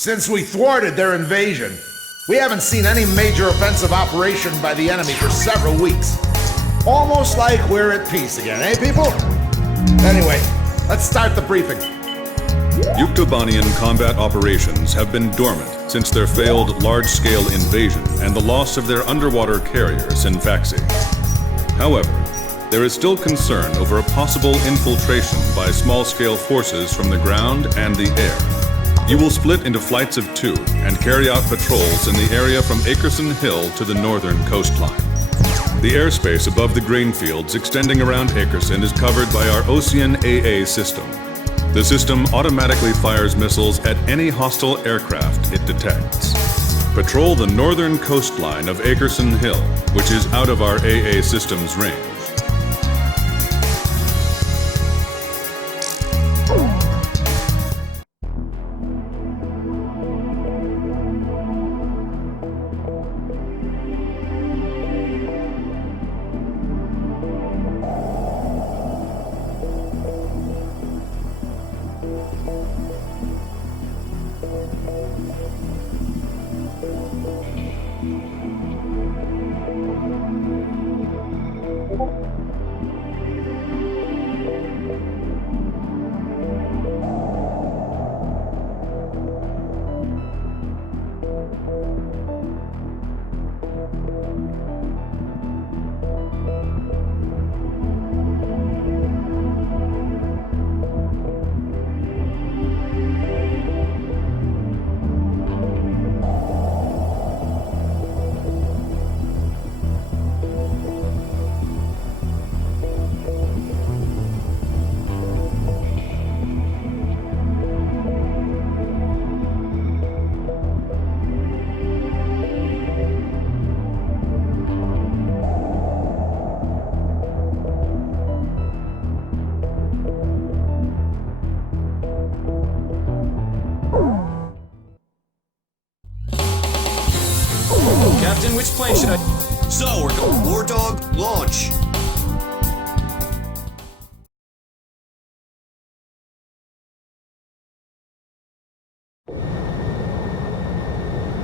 Since we thwarted their invasion, we haven't seen any major offensive operation by the enemy for several weeks. Almost like we're at peace again, eh, people? Anyway, let's start the briefing. Yuktobanian combat operations have been dormant since their failed large-scale invasion and the loss of their underwater carrier, Sinfaxi. However, there is still concern over a possible infiltration by small-scale forces from the ground and the air. You will split into flights of 2 and carry out patrols in the area from Akerson Hill to the northern coastline. The airspace above the grain fields extending around Akerson is covered by our Ocean AA system. The system automatically fires missiles at any hostile aircraft it detects. Patrol the northern coastline of Akerson Hill, which is out of our AA system's range. Captain, which plane should I... So, we're going War Dog, launch!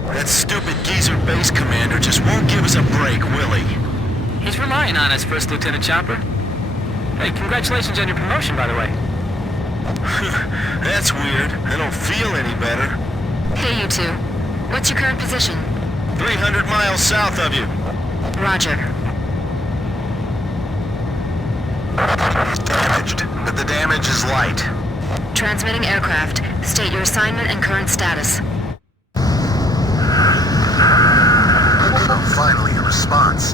That stupid geezer base commander just won't give us a break, will he? He's relying on us, First Lieutenant Chopper. Hey, congratulations on your promotion, by the way. That's weird. I don't feel any better. Hey, you two. What's your current position? 300 miles south of you. Roger. Damaged, but the damage is light. Transmitting aircraft. State your assignment and current status. Finally, a response.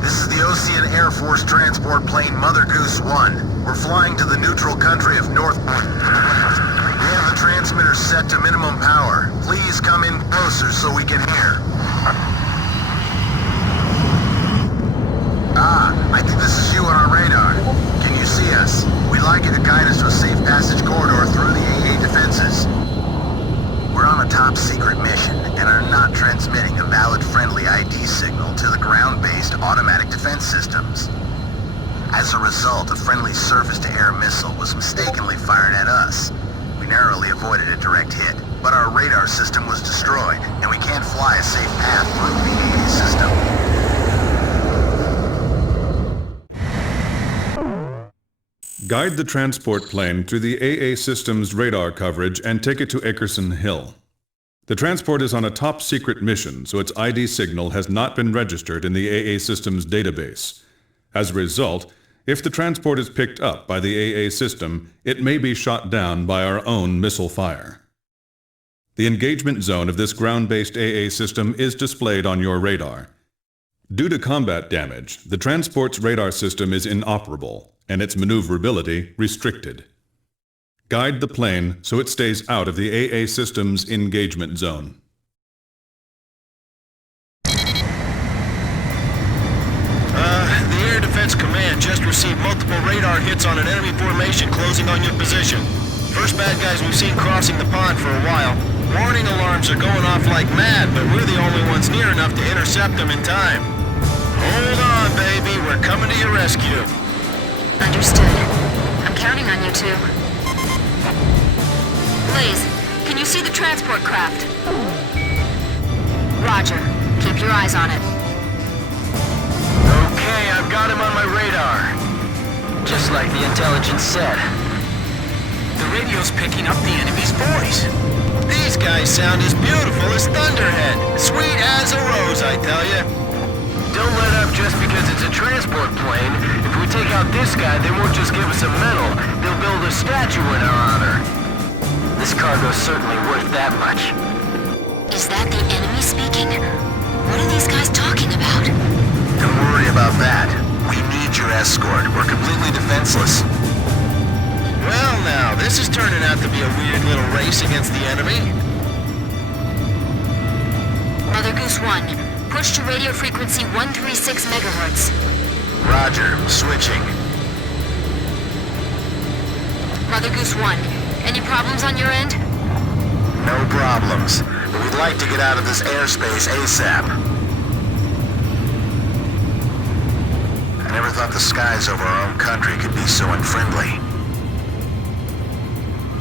This is the Ocean Air Force transport plane Mother Goose 1. We're flying to the neutral country of North... We have the transmitter set to minimum power. Please come in closer so we can hear. I think this is you on our radar. Can you see us? We'd like you to guide us to a safe passage corridor through the AA defenses. We're on a top-secret mission and are not transmitting a valid friendly ID signal to the ground-based automatic defense systems. As a result, a friendly surface-to-air missile was mistakenly fired at us. We narrowly avoided a direct hit, but our radar system was destroyed, and we can't fly a safe path through the AA system. Guide the transport plane through the AA system's radar coverage and take it to Akerson Hill. The transport is on a top-secret mission, so its ID signal has not been registered in the AA system's database. As a result, if the transport is picked up by the AA system, it may be shot down by our own missile fire. The engagement zone of this ground-based AA system is displayed on your radar. Due to combat damage, the transport's radar system is inoperable, and its maneuverability restricted. Guide the plane so it stays out of the AA system's engagement zone. The Air Defense Command just received multiple radar hits on an enemy formation closing on your position. First bad guys we've seen crossing the pond for a while. Warning alarms are going off like mad, but we're the only ones near enough to intercept them in time. Hold on, baby. We're coming to your rescue. Understood. I'm counting on you two. Blaze, Can you see the transport craft? Roger. Keep your eyes on it. Okay, I've got him on my radar. Just like the intelligence said. The radio's picking up the enemy's voice. These guys sound as beautiful as Thunderhead. Sweet as a rose, I tell you. Don't let up just because it's a transport plane. If we take out this guy, they won't just give us a medal. They'll build a statue in our honor. This cargo's certainly worth that much. Is that the enemy speaking? What are these guys talking about? Don't worry about that. We need your escort. We're completely defenseless. Well now, this is turning out to be a weird little race against the enemy. Mother Goose 1, push to radio frequency 136 megahertz. Roger. Switching. Mother Goose 1, any problems on your end? No problems. But we'd like to get out of this airspace ASAP. I never thought the skies over our own country could be so unfriendly.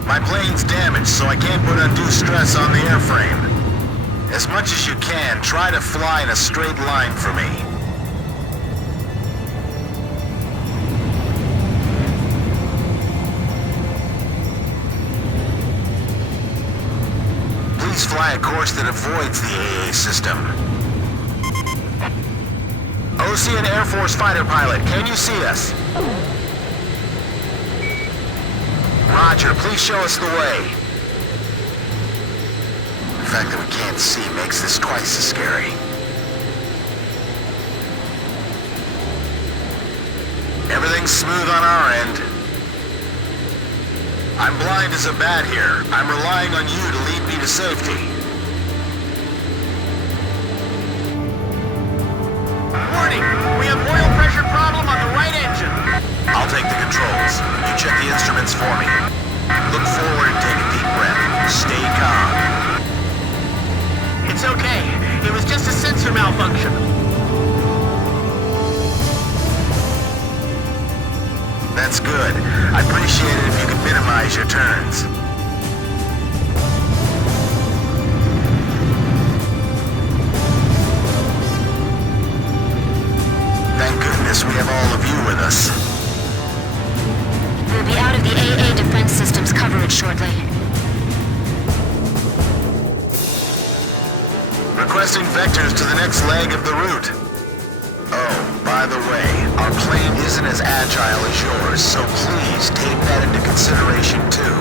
My plane's damaged, so I can't put undue stress on the airframe. As much as you can, try to fly in a straight line for me. Please fly a course that avoids the AA system. OC and Air Force fighter pilot, can you see us? Roger, please show us the way. The fact that we can't see makes this twice as scary. Everything's smooth on our end. I'm blind as a bat here. I'm relying on you to lead me to safety. Warning! We have oil pressure problem on the right engine. I'll take the controls. You check the instruments for me. Look forward and take a deep breath. Stay calm. It's okay. It was just a sensor malfunction. That's good. I'd appreciate it if you could minimize your turns. Thank goodness we have all of you with us. We'll be out of the AA defense system's coverage shortly. Requesting vectors to the next leg of the route. Oh, by the way, our plane isn't as agile as yours, so please take that into consideration too.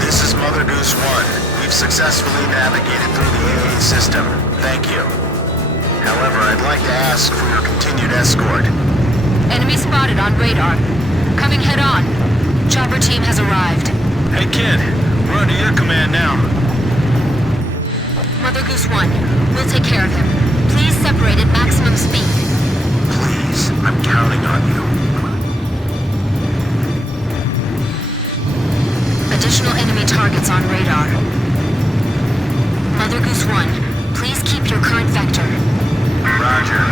This is Mother Goose 1. We've successfully navigated through the AA system. Thank you. However, I'd like to ask for your continued escort. Enemy spotted on radar. Coming head on. Chopper team has arrived. Hey kid, we're under your command now. Mother Goose 1, we'll take care of him. Please separate at maximum speed. Please, I'm counting on you. Additional enemy targets on radar. Mother Goose 1, please keep your current vector. Roger.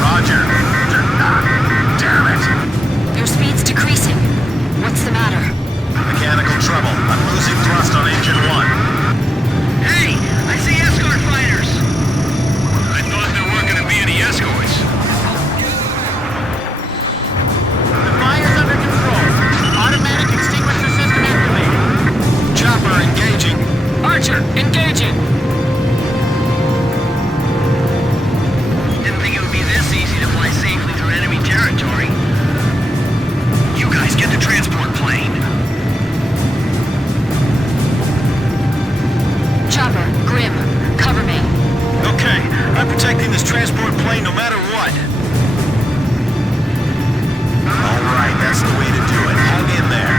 Roger. Damn it. Your speed's decreasing. What's the matter? Mechanical trouble. I'm losing thrust on engine 1. Hey! I see escort fighters! I thought there weren't gonna be any escorts. The fire's under control. Automatic extinguisher system activated. Chopper engaging. Archer, engaging! Didn't think it would be this easy to fly safely through enemy territory. You guys get the transport plane. Chopper, Grim, cover me. Okay, I'm protecting this transport plane no matter what. All right, that's the way to do it. Hang in there.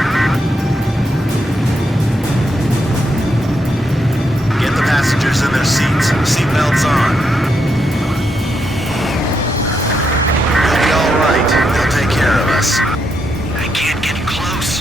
Get the passengers in their seats. Seatbelts on. We'll be all right. They'll take care of us. I can't get close.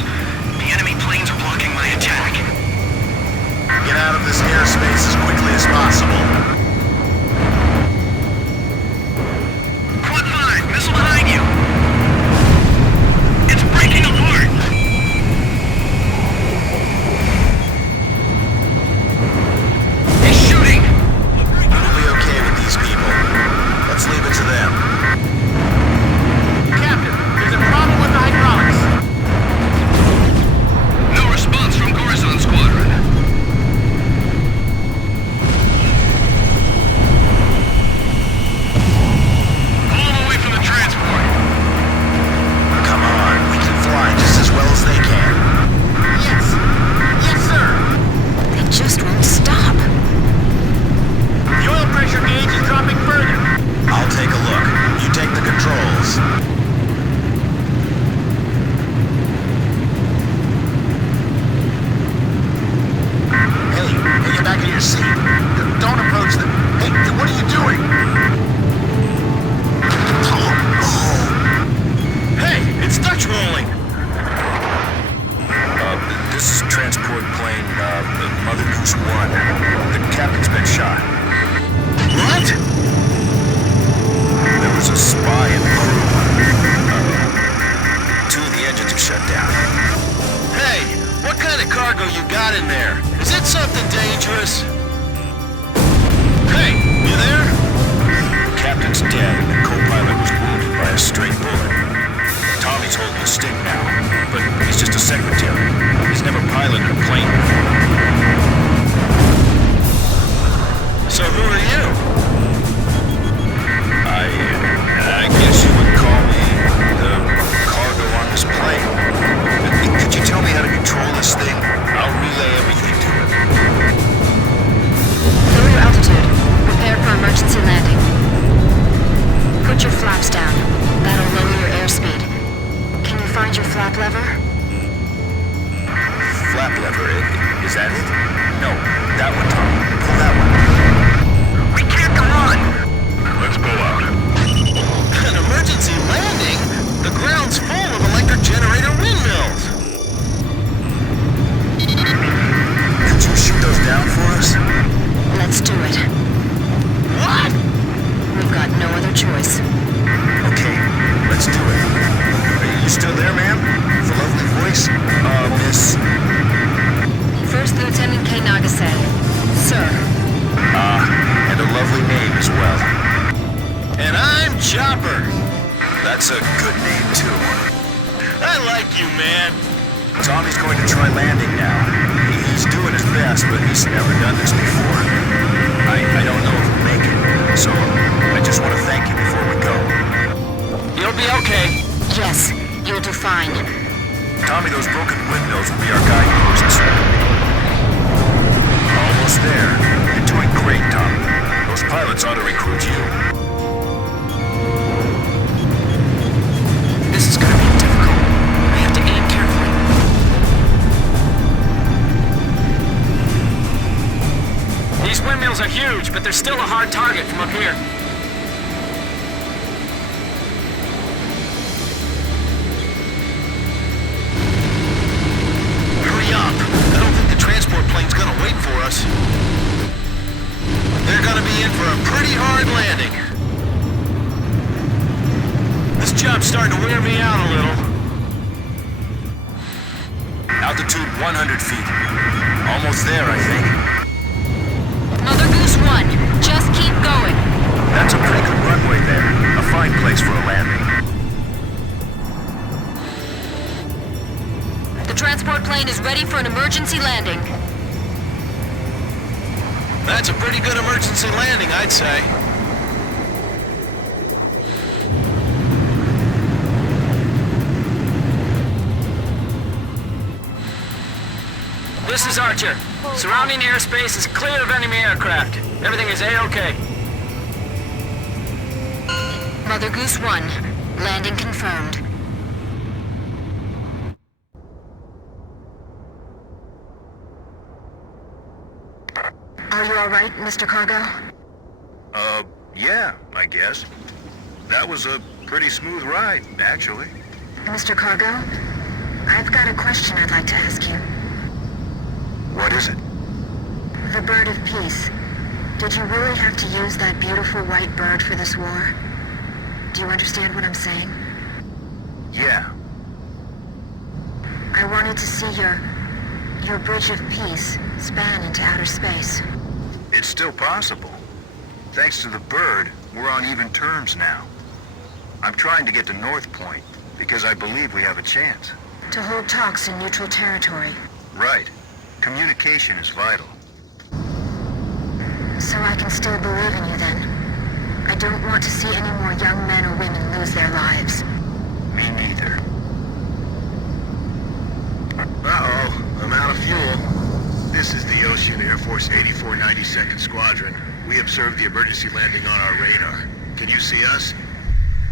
dangerous. Hey, you there? The captain's dead and the co-pilot was wounded by a stray bullet. Tommy's holding the stick now, but he's just a secretary. He's never piloted a plane before. So who are you? I guess you would call me the cargo on this plane. Could you tell me how to control this thing? I'll relay everything to it. Lower your altitude. Prepare for emergency landing. Put your flaps down. That'll lower your airspeed. Can you find your flap lever? Flap lever, is that it? No, that one, Tom. Pull that one. We can't go on! Let's pull out. An emergency landing? The ground's full of electric generator windmills! Could you shoot those down for us? Let's do it. What? We've got no other choice. Okay, let's do it. Are you still there, ma'am? With a lovely voice? Miss... First Lieutenant K. Nagase. Sir. And a lovely name as well. And I'm Chopper. That's a good name, too. I like you, man. Tommy's going to try landing now. He's doing his best, but he's never done this before. I don't know if he'll make it, so I just want to thank you before we go. You'll be okay. Yes, you'll do fine. Tommy, those broken windmills will be our guideposts. Almost there. You're doing great, Tommy. Those pilots ought to recruit you. This is gonna be difficult. We have to aim carefully. These windmills are huge, but they're still a hard target from up here. Hurry up! I don't think the transport plane's gonna wait for us. They're gonna be in for a pretty hard landing. This job's starting to wear me out a little. Altitude 100 feet. Almost there, I think. Mother Goose 1, just keep going. That's a pretty good runway there. A fine place for a landing. The transport plane is ready for an emergency landing. That's a pretty good emergency landing, I'd say. This is Archer. Surrounding airspace is clear of enemy aircraft. Everything is A-OK. Mother Goose 1, landing confirmed. Are you all right, Mr. Cargo? Yeah, I guess. That was a pretty smooth ride, actually. Mr. Cargo, I've got a question I'd like to ask you. What is it? The bird of peace. Did you really have to use that beautiful white bird for this war? Do you understand what I'm saying? Yeah. I wanted to see your bridge of peace span into outer space. It's still possible. Thanks to the bird, we're on even terms now. I'm trying to get to North Point because I believe we have a chance. To hold talks in neutral territory. Right. Communication is vital. So I can still believe in you then. I don't want to see any more young men or women lose their lives. Me neither. Uh-oh, I'm out of fuel. This is the Ocean Air Force 84 92nd Squadron. We observed the emergency landing on our radar. Can you see us?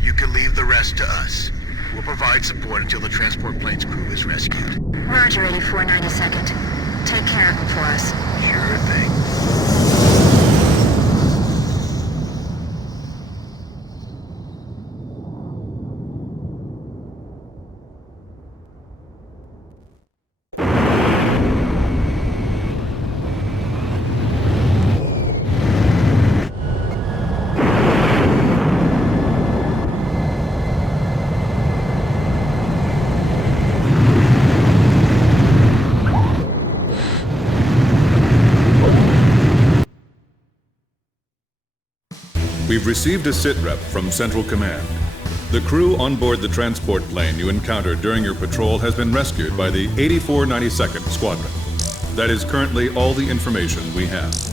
You can leave the rest to us. We'll provide support until the transport plane's crew is rescued. Roger, 84 92nd. Take care of him for us. Sure thing. We've received a sitrep from Central Command. The crew on board the transport plane you encountered during your patrol has been rescued by the 8492nd Squadron. That is currently all the information we have.